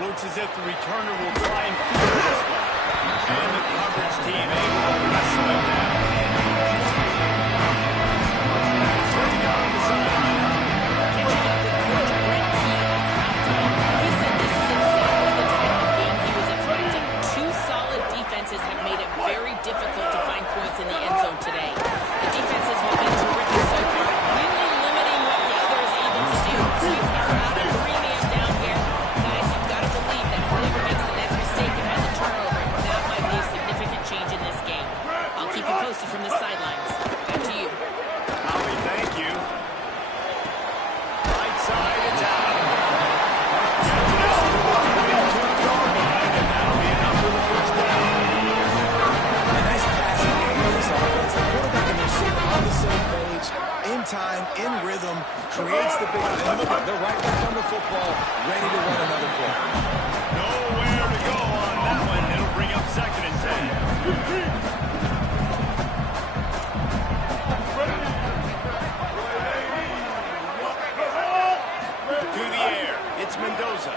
Looks as if the returner will try and clear this one. And the coverage team able to wrestle him down. Turning out on the sideline. He said this is exactly the type of game he was expecting. Two solid defenses have made it very difficult to find points in the end zone today. The defenses have been terrific so far, really limiting what the other is able to do. Points are out of premium down here. Guys, you've got to believe that whoever makes the next mistake and has a turnover, that might be a significant change in this game. I'll keep you posted from the sidelines. Back to you. Holly, thank you. Right side, it's out. Gets it out to the 22-yard line, and that'll be enough for the first down. A nice passing game for this offense. The quarterback and receiver on the same page, in time, in rhythm, creates the big play. Look at, they're right back on the football, ready to run another play. Nowhere to go on that one. It'll bring up 2nd and 10. To the air. It's Mendoza.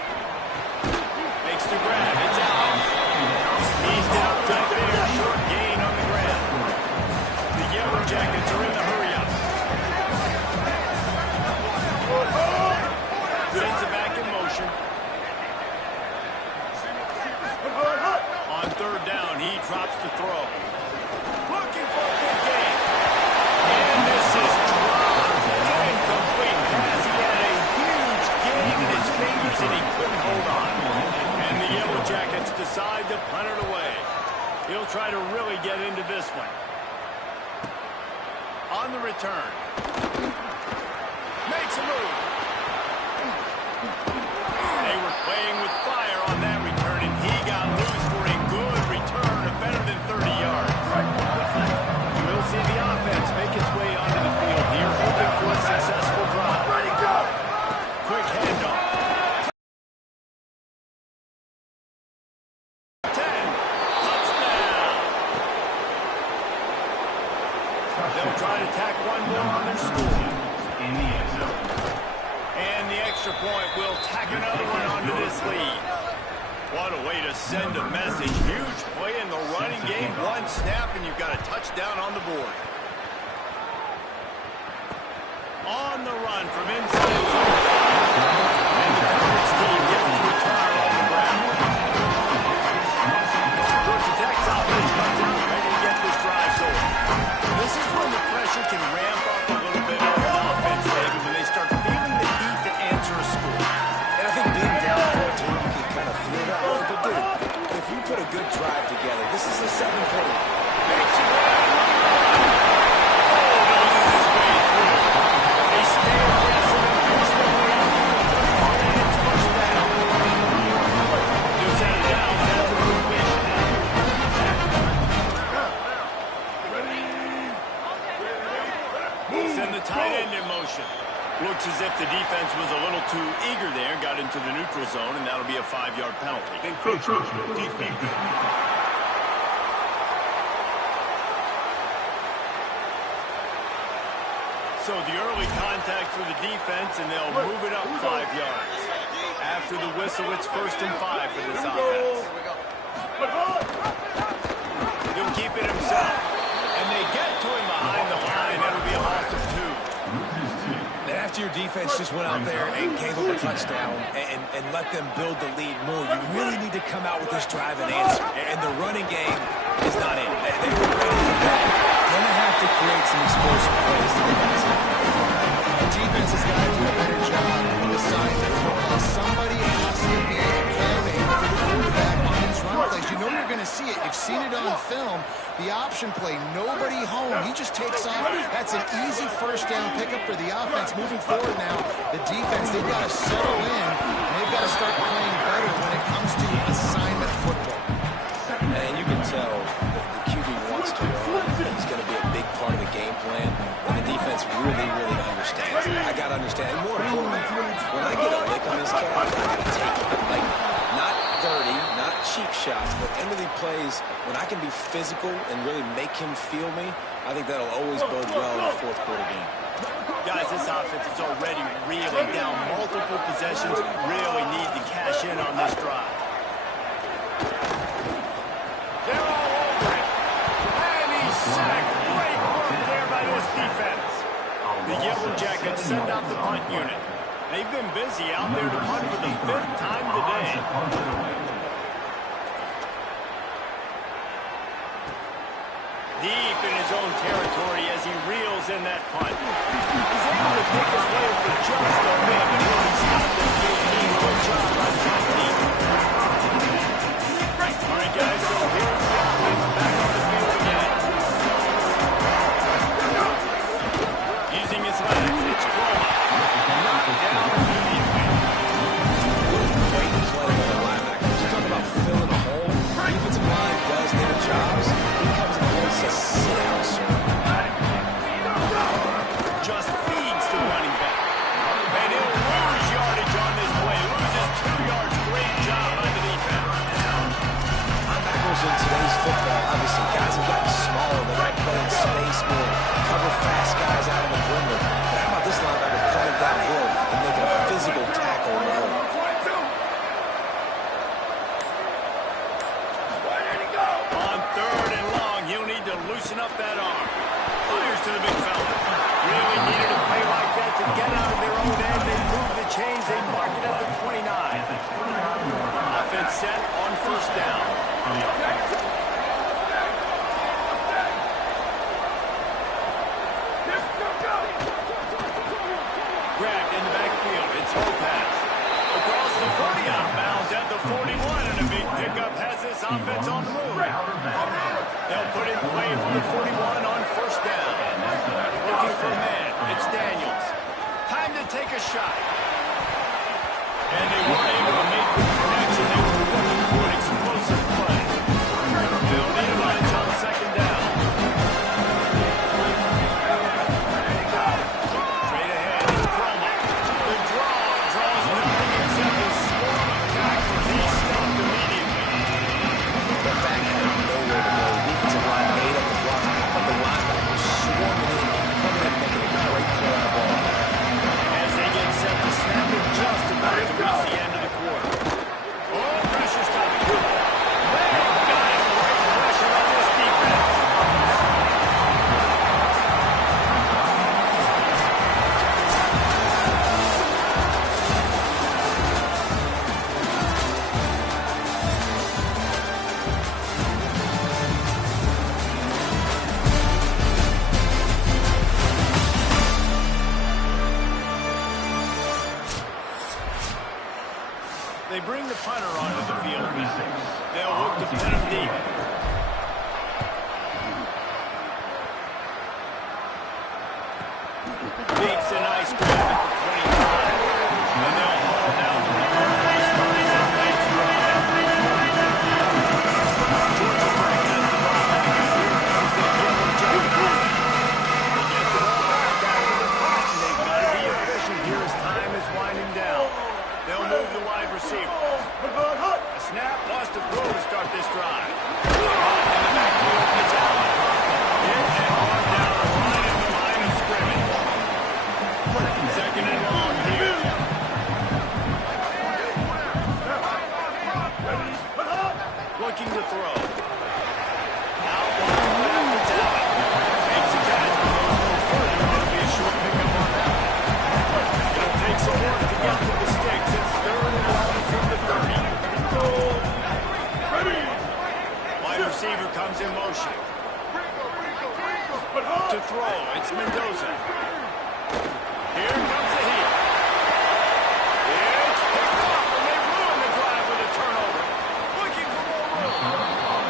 Makes the grab. It's out. He's down right there. Short gain on the ground. The Yellow Jackets are in the hurry-up. Sends it back in motion. On 3rd down, he drops the throw. Looking for a big gain. And this is dropped. Incomplete pass. He had a huge gain in his fingers, and he couldn't hold on. And the Yellow Jackets decide to punt it away. He'll try to really get into this one. On the return. Makes a move. They were playing with fire on that return, and he got loose for a good return of better than 30 yards. We'll see the offense make its way onto the field here, hoping for a successful drive. Ready, go! Quick handoff. 10. Touchdown! They'll try to tack one more on their score. In the end zone. And the extra point will tack another one onto this lead. What a way to send a message. Huge play in the running game. One snap, and you've got a touchdown on the board. On the run from inside. And the coverage team gets the return on the ground. Georgia Tech's offense comes out ready to get this drive going. This is when the pressure can ramp up a little bit on the offense, David, when they start feeling the need to answer a score. And I think being down 14, you can kind of feel that. But dude, if you put a good drive together, this is a 7-play. Makes it right. Oh, noses his way through. They stay aggressive and push their way up the field. And it's pushed down. They'll set it down after the completion. Send the tight end in motion. Looks as if the defense was a little too eager there, got into the neutral zone, and that'll be a 5-yard penalty. So the early contact for the defense, and they'll move it up 5 yards. After the whistle, it's 1st and 5 for this offense. He'll keep it himself. And they get to him behind the line. That'll be a loss of 2. And after your defense just went out there and gave up a touchdown and let them build the lead more, you really need to come out with this drive and answer. And the running game is not in. They were ready for that. Going to have to create some explosive plays to get this happen. The defense has got to do a better job of assignment football. Somebody has to be a playmaker for the quarterback on these run plays. You know you're going to see it. You've seen it on film. The option play, nobody home. He just takes off. That's an easy 1st down pickup for the offense. Moving forward now, the defense, they've got to settle in, and they've got to start playing better when it comes to assignment football. And you can tell the QB wants to run. He's going to be a big part of the game plan, and the defense really, really understands it. I got to understand. And more importantly, when I get a lick on this cat, I got to take it. Like, not dirty, not cheap shots, but end of the plays, when I can be physical and really make him feel me, I think that'll always bode well in the 4th quarter game. Guys, this offense is already reeling down multiple possessions really need to cash in on this drive. They're all over it. And he's sacked. Great work there by this defense. The Yellow Jackets send out the punt unit. They've been busy out there to punt for the 5th time today. Deep in his own territory as he reels in that punt. He's able to pick his way for just a bit and really stop the 15. Good job by that team. All right, guys, so here's the offense back on the field again. Using his legs, it's Chroma. Knocked down immediately. Great play by the linebackers. You talk about filling a hole. Defensive line does their jobs. He comes in and says, sit down, sir. Just feeds the running back. And he'll lose yardage on this play. Loses 2 yards. Great job by the defense. Linebackers in today's football, obviously, guys have gotten smaller. They got to play in space more, cover fast guys out on the perimeter. But how about this linebacker coming downhill and making a physical tackle in the hole? On 3rd and long, he'll need to loosen up that arm. Fires to the big fella. Really needed a play like that to get out of their own end. They move the chains. They mark it at the 29. Offense set on 1st down. Grabbed in the backfield. It's Lopez. Across the 40 out of bounds at the 41. And a big pickup has this offense on the move. They'll put in play from the 41 on 1st down. Looking for man. It's Daniels. Time to take a shot. And they weren't able to make the connection. They were looking for an explosive play. They'll need a bunch on 2nd down. Straight ahead. It's Chroma. The draws nothing except a swarm of tackles. He's stopped immediately. The back had nowhere to go. Defensive line made up the block, but the linebackers swarming in, coming in, making a great play on the ball. As they get set to snap it just about to reach the end of the quarter. Oh, pressure's coming. They've got it. Great pressure on this defense. They bring the punter onto the field now. They'll look to pin him deep. Makes a nice grab at the 25. And they'll haul down the return. Georgia Tech has the ball back. Here comes the Yellow Jackets. They get the ball back after the punt. They've got to be efficient here as time is winding down. They'll move the wide receiver. A snap, lost a throw to start this drive. In the backfield, it's out. Hit and run down right at the line of scrimmage. 2nd and long here. Looking to throw. Out wide back, it's out. Makes a catch, but goes no further. It'll be a short pickup on that one. It'll take some work to get to the sticks. It's 3rd and long from the 30. Wide receiver comes in motion. To throw, it's Mendoza. Here comes the heat. It's picked up, and they ruin the drive with a turnover. Looking for more room.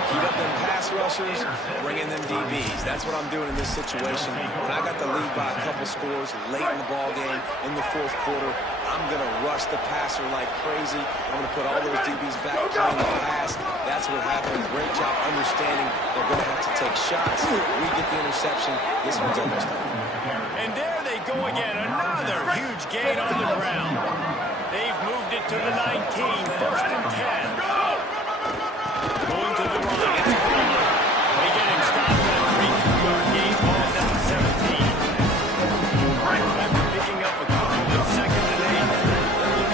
Heat up them pass rushers, bring in them DBs. That's what I'm doing in this situation. When I got the lead by a couple scores late in the ball game, in the 4th quarter, I'm going to rush the passer like crazy. I'm going to put all those DBs back playing the pass. That's what happened. Great job understanding they're going to have to take shots. We get the interception. This one's almost over. And there they go again. Another huge gain on the ground. They've moved it to the 19. 1st and 10. Going to the line. It's Cleveland. They get him stopped at a 3-2-yard gain. Ball down to 17. After picking up a couple of 2nd and 8.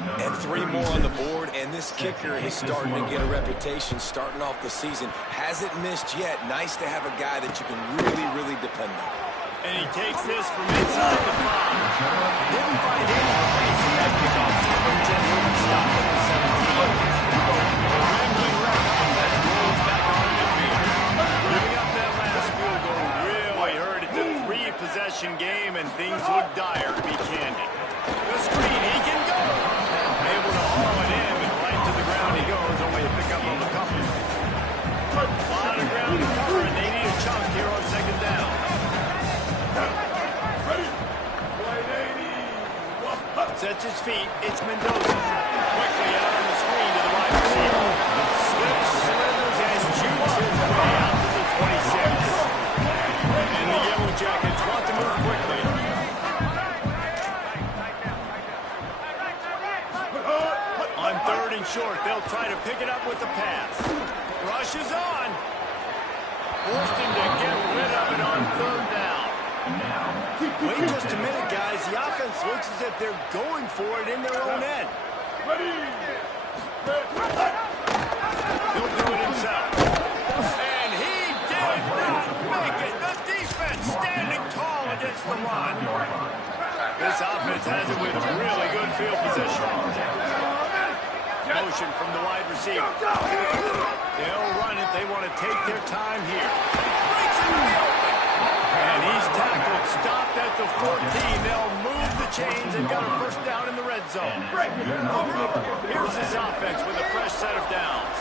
And 3 more on the board, and this kicker is starting to get a reputation starting off the season. Hasn't missed yet. Nice to have a guy that you can really, really depend on. And he takes this from inside the 5. Didn't find any place in that kickoff. Stopped at the 17. Rambling wreck offense rolls back on midfield. Giving up that last field goal really hurt. It's a 3-possession game, and things look dire, to be candid. The screen, he can go. Able to haul it in, and right to the ground he goes, only a pickup of a couple. A lot of ground to cover, and they need a chunk here on 2nd down. Sets his feet, it's Mendoza. Quickly out on the screen to the wide receiver. Slips, slithers, and shoots his way out to the 26. And the Yellow Jackets want to move quickly. On 3rd and short, they'll try to pick it up with the pass. Rush is on. Forced him to get rid of it on 3rd down. Wait just a minute, guys. The offense looks as if they're going for it in their own end. He'll do it himself. And he did not make it. The defense standing tall against the run. This offense has it with really good field position. Motion from the wide receiver. They'll run it. They want to take their time here. Breaks into the open. And he's tackled, stopped at the 14. They'll move the chains and got a 1st down in the red zone. Here's this offense with a fresh set of downs.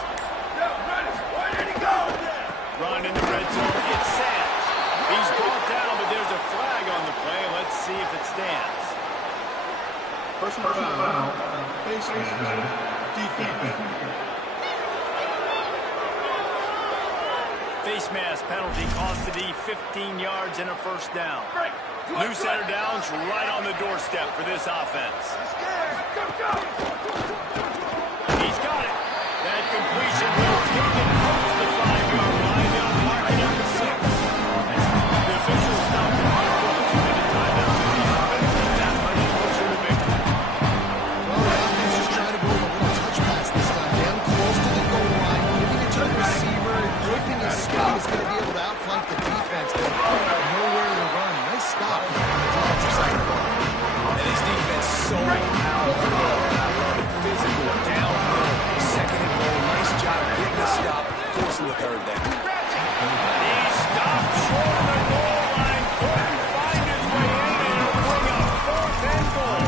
Run in the red zone. It's Sands. He's brought down, but there's a flag on the play. Let's see if it stands. Personal foul. Face mask. Defense. Face mask penalty cost the D 15 yards and a 1st down. New center downs right on the doorstep for this offense. He's got it. That completion will take it close to the 5-yard line. They'll mark it up to 6. The officials stopped the clock with a 2-minute timeout. The offense is that much closer to victory. Well, the offense is trying to move a little touch pass this time. Down close to the goal line, giving it to the receiver, gripping his speed is going to be able to outflank the defense. They nowhere to run. Nice stop. And his defense so powerful. Physical, downhill, 2nd and goal. Nice job getting the stop, forcing the 3rd down. He stopped short of the goal line, couldn't find his way in, and it'll bring up 4th and goal.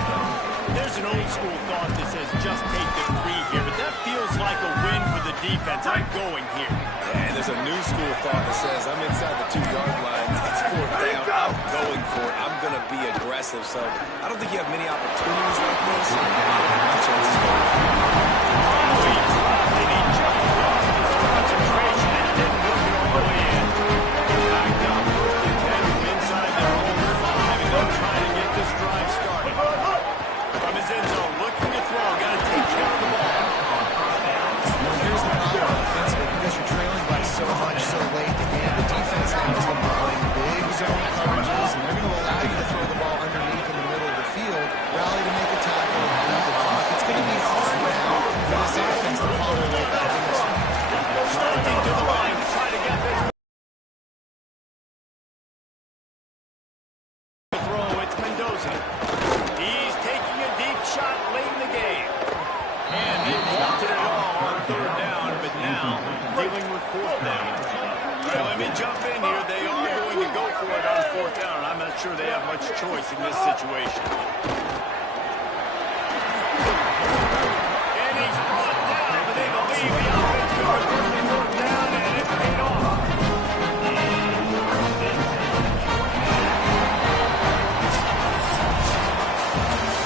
There's an old school thought that says just take the 3 here, but that feels like a win for the defense. I'm going here. And there's a new school thought that says I'm inside the 2-yard line. It's 4th down. I'm going for it. I'm going to be aggressive. So I don't think you have many opportunities like this. My chances are going for it. Oh, he dropped it. He just lost his concentration and didn't look it all the way in. Backed up 1st and 10 from inside their own 5, and they'll try to get this drive started. From his end zone, looking to throw. Got to take care of the ball. Here's the problem offensively, because you're trailing by so much so late, and the defense now is going to be playing big zone coverages, and they're going to allow you to throw the ball underneath in the middle of the field, rally to make a tackle, and lead the clock. It's going to be hard now for this offense to follow their way back in this one. Starting to the line to try to get this throw. It's Mendoza. He's taking a deep shot late in the game. And they wanted it all on 3rd down, but now dealing with 4th down. Well, let me jump in here. They are going to go for it on 4th down. I'm not sure they have much choice in this situation. And he's brought down, but they believe the offense could convert the 4th down, and it paid off.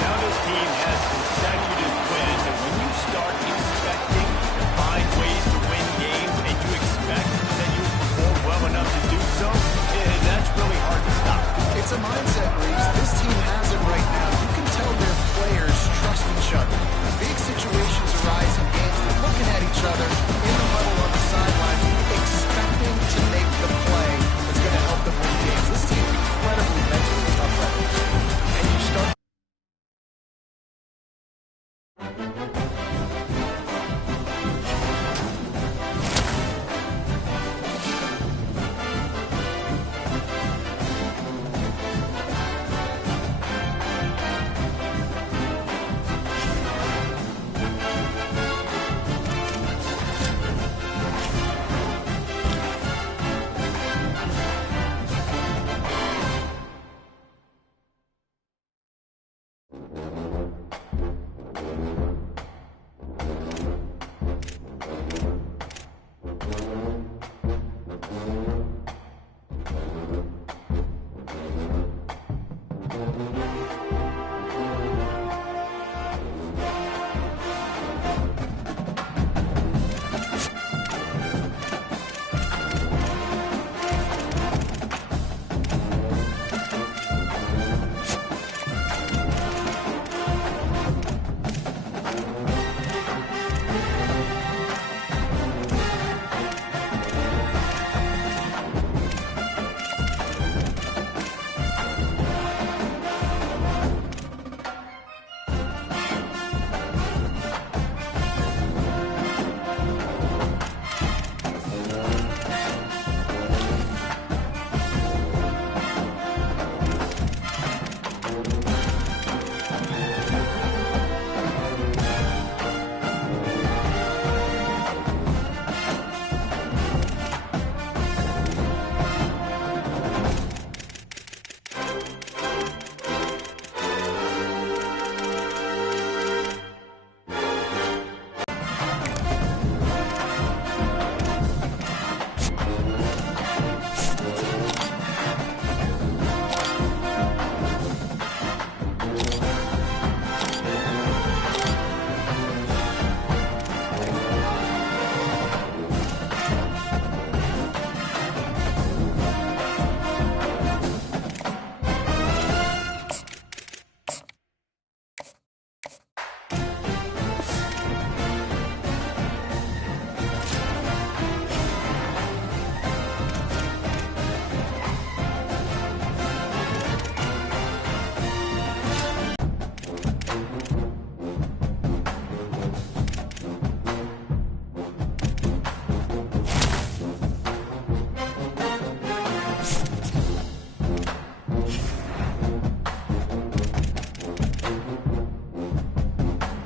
Now this team has consecutive wins, and when you start expecting to find ways to win games and you expect that you perform well enough to do so, that's really hard to stop. It's a mindset, Reeves. This team has it right now. You can tell their players trust each other. Big situations arise in games. They're looking at each other.